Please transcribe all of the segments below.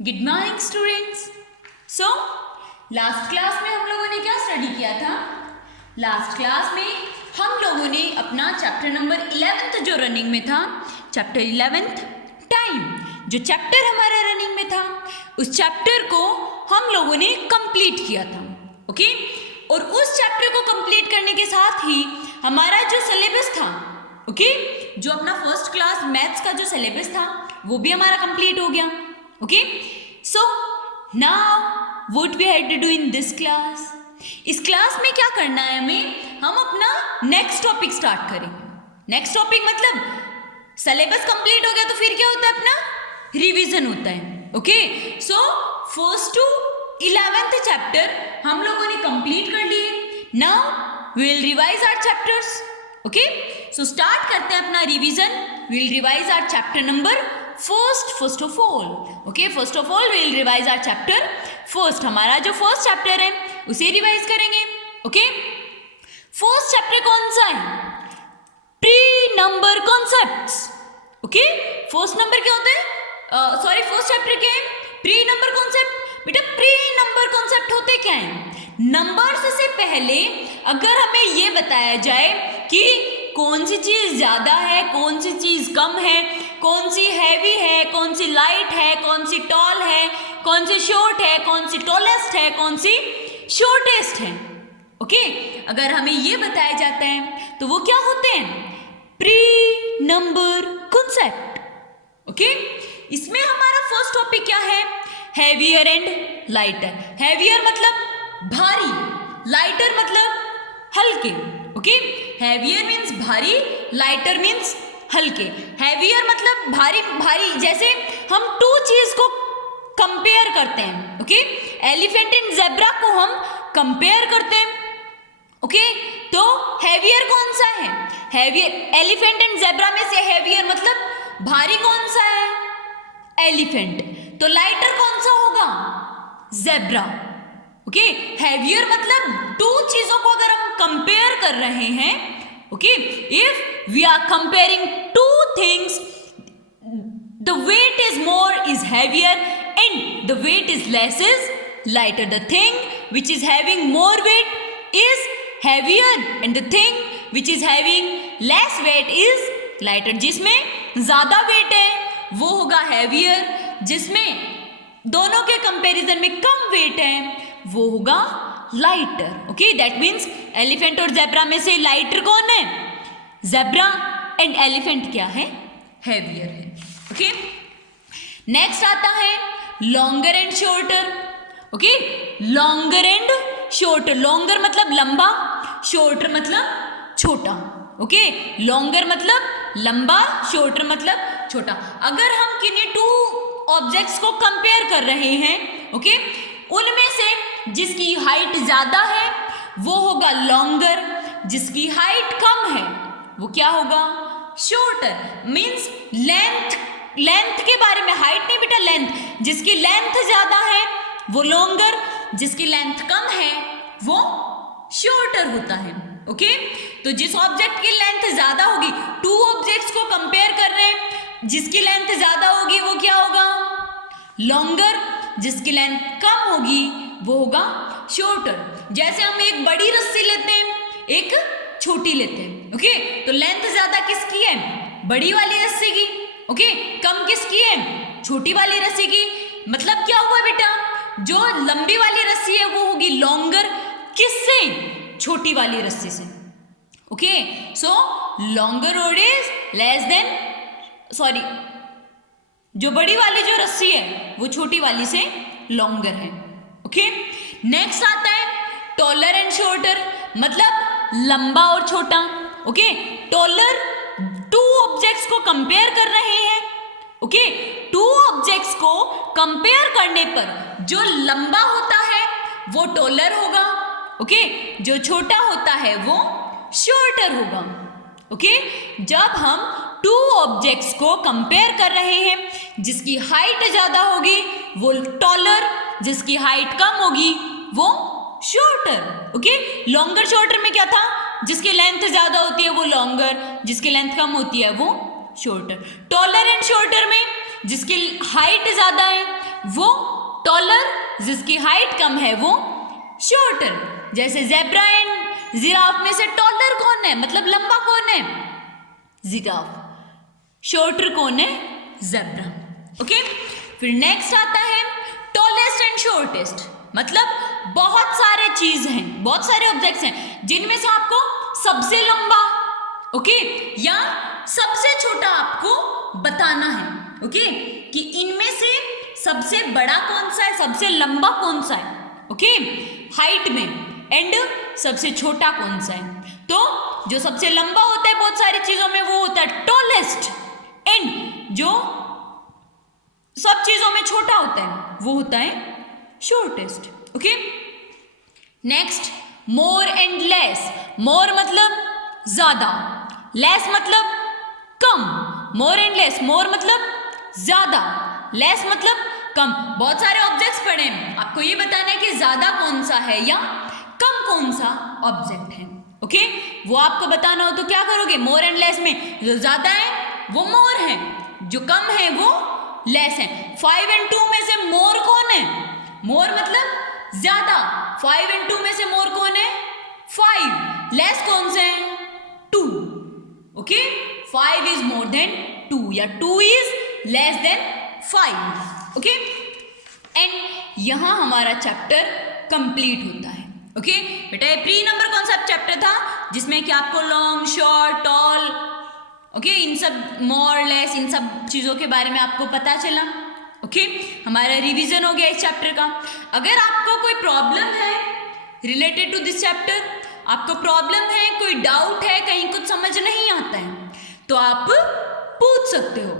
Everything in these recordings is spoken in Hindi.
Good morning students. So last class में हम लोगों ने क्या स्टडी किया था? लास्ट क्लास में हम लोगों ने अपना चैप्टर नंबर 11 जो रनिंग में था, चैप्टर 11 टाइम, जो चैप्टर हमारा रनिंग में था उस चैप्टर को हम लोगों ने कंप्लीट किया था। ओके, और उस चैप्टर को कंप्लीट करने के साथ ही हमारा जो सिलेबस था, ओके, जो अपना फर्स्ट क्लास मैथ्स का जो सिलेबस था वो भी हमारा कंप्लीट हो गया। Okay, so now what we had to do in this class? इस क्लास में क्या करना है हमें? हम अपना नेक्स्ट टॉपिक स्टार्ट करेंगे। नेक्स्ट टॉपिक मतलब सिलेबस कंप्लीट हो गया तो फिर क्या होता है? अपना रिवीजन होता है। Okay, so first to 11th chapter हम लोगों ने कंप्लीट कर लिए। Now we will revise our chapters. Okay, so start करते हैं अपना revision. We will revise our chapter number first of all. Okay, first of all we will revise our chapter first. हमारा जो फर्स्ट चैप्टर है उसे रिवाइज करेंगे। ओके, फर्स्ट चैप्टर कौन सा है? Pre number concepts. Okay, first number क्या होता है? फर्स्ट चैप्टर क्या है? Pre number concept. बेटा, प्री नंबर कॉन्सेप्ट होते क्या है? नंबर्स से पहले अगर हमें ये बताया जाए कि कौन सी चीज ज्यादा है, कौन सी चीज कम है, कौन सी हैवी है, कौन सी लाइट है, कौन सी टॉल है, कौन सी शॉर्ट है, कौन सी टॉलेस्ट है, कौन सी शॉर्टेस्ट है। ओके, अगर हमें ये बताया जाता है तो वो क्या होते हैं? Pre number concept. ओके, इसमें हमारा फर्स्ट टॉपिक क्या है? Heavier and lighter. हैवियर मतलब भारी, लाइटर मतलब हल्के। ओके, हैवियर मीन्स भारी, लाइटर मीन्स हल्के। हैवियर मतलब भारी भारी, जैसे हम टू चीज को कंपेयर करते हैं। ओके, एलिफेंट एंड ज़ेब्रा को हम कंपेयर करते हैं। ओके, तो हैवियर कौन सा है? हैवियर, एलिफेंट एंड ज़ेब्रा में से हैवियर मतलब भारी कौन सा है? एलिफेंट। तो लाइटर कौन सा होगा? ज़ेब्रा। ओके, हैवियर मतलब टू चीजों को अगर हम कंपेयर कर रहे हैं, okay, if we are comparing two things, the weight is more is heavier and the weight is less is lighter. The thing which is having more weight is heavier and the thing which is having less weight is lighter. जिसमें ज्यादा वेट है वो होगा हैवियर, जिसमें दोनों के कंपैरिजन में कम वेट है वो होगा lighter. Okay, that means elephant और ज़ेब्रा में से लाइटर कौन है? ज़ेब्रा, एंड एलिफेंट क्या है? हैवियर है। ओके, नेक्स्ट आता है longer and shorter. Okay, longer and shorter. Longer मतलब लंबा, शॉर्टर मतलब छोटा। ओके, लॉन्गर मतलब लंबा, शॉर्टर मतलब छोटा। अगर हम किन्हीं टू ऑब्जेक्ट्स को कंपेयर कर रहे हैं, ओके, उनमें से जिसकी हाइट ज्यादा है वो होगा लॉन्गर, जिसकी हाइट कम है वो क्या होगा? शॉर्टर। मीन्स लेंथ, लेंथ के बारे में, हाइट नहीं बेटा, लेंथ। जिसकी लेंथ ज्यादा है वो लॉन्गर, जिसकी लेंथ कम है वो शॉर्टर होता है। ओके, तो जिस ऑब्जेक्ट की लेंथ ज्यादा होगी, टू ऑब्जेक्ट्स को कंपेयर कर रहे हैं, जिसकी लेंथ ज्यादा होगी वो क्या होगा? लॉन्गर, जिसकी लेंथ कम होगी वो होगा शॉर्टर। जैसे हम एक बड़ी रस्सी लेते हैं, एक छोटी लेते हैं। ओके, तो लेंथ ज्यादा किसकी है? बड़ी वाली रस्सी की। ओके, कम किसकी है? छोटी वाली रस्सी की। मतलब क्या हुआ बेटा? जो लंबी वाली रस्सी है वो होगी लॉन्गर, किससे? छोटी वाली रस्सी से। Okay, so longer road is less than, sorry, जो बड़ी वाली जो रस्सी है वो छोटी वाली से लॉन्गर है। ओके, नेक्स्ट आता है टॉलर एंड शॉर्टर, मतलब लंबा और छोटा। ओके, टॉलर, टू ऑब्जेक्ट्स को कंपेयर कर रहे हैं। ओके, टू ऑब्जेक्ट्स को कंपेयर करने पर जो लंबा होता है वो टॉलर होगा। ओके, जो छोटा होता है वो शॉर्टर होगा। ओके, जब हम टू ऑब्जेक्ट्स को कंपेयर कर रहे हैं, जिसकी हाइट ज्यादा होगी वो टॉलर, जिसकी हाइट कम होगी वो शॉर्टर। ओके, लॉन्गर शॉर्टर में क्या था? जिसकी लेंथ ज्यादा होती है वो लॉन्गर, जिसकी लेंथ कम होती है वो शॉर्टर। टॉलर एंड शॉर्टर में जिसकी हाइट ज्यादा है वो टॉलर, जिसकी हाइट कम है वो शॉर्टर। जैसे ज़ेब्रा एंड जिराफ में से टॉलर कौन है, मतलब लंबा कौन है, जिराफ। शॉर्टर कौन है, ज़ेब्रा। ओके, फिर नेक्स्ट आता है टॉलेस्ट एंड शॉर्टेस्ट, मतलब बहुत सारे चीज हैं, बहुत सारे ऑब्जेक्ट्स हैं जिनमें से आपको सबसे लंबा, ओके, या सबसे छोटा आपको बताना है। ओके, कि इनमें से सबसे बड़ा कौन सा है, सबसे लंबा कौन सा है, ओके, हाइट में, एंड सबसे छोटा कौन सा है। तो जो सबसे लंबा होता है बहुत सारी चीजों में वो होता है टॉलेस्ट, एंड जो सब चीजों में छोटा होता है वो होता है shortest. Okay, next more and less. More मतलब ज्यादा, लेस मतलब कम। मोर एंड लेस, मोर मतलब ज्यादा, लेस मतलब कम। बहुत सारे ऑब्जेक्ट्स पढ़े हैं, आपको ये बताना है कि ज्यादा कौन सा है या कम कौन सा ऑब्जेक्ट है। ओके, वो आपको बताना हो तो क्या करोगे, मोर एंड लेस में जो ज्यादा है वो मोर है, जो कम है वो लेस है। 5 and 2 में से मोर कौन है, मोर मतलब ज्यादा। 5 and 2 में से मोर कौन है, 5। लेस कौन से है, 2। ओके, 5 इज मोर देन 2 या 2 is less than 5। Okay, and यहां हमारा चैप्टर कंप्लीट होता है। ओके बेटा, ये प्री नंबर कॉन्सेप्ट चैप्टर था जिसमें कि आपको लॉन्ग, शॉर्ट, टॉल, ओके, इन सब मोर लेस, इन सब चीज़ों के बारे में आपको पता चला। ओके, हमारा रिवीजन हो गया इस चैप्टर का। अगर आपको कोई प्रॉब्लम है रिलेटेड टू दिस चैप्टर, आपको प्रॉब्लम है, कोई डाउट है, कहीं कुछ समझ नहीं आता है, तो आप पूछ सकते हो।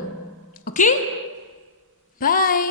Okay, bye.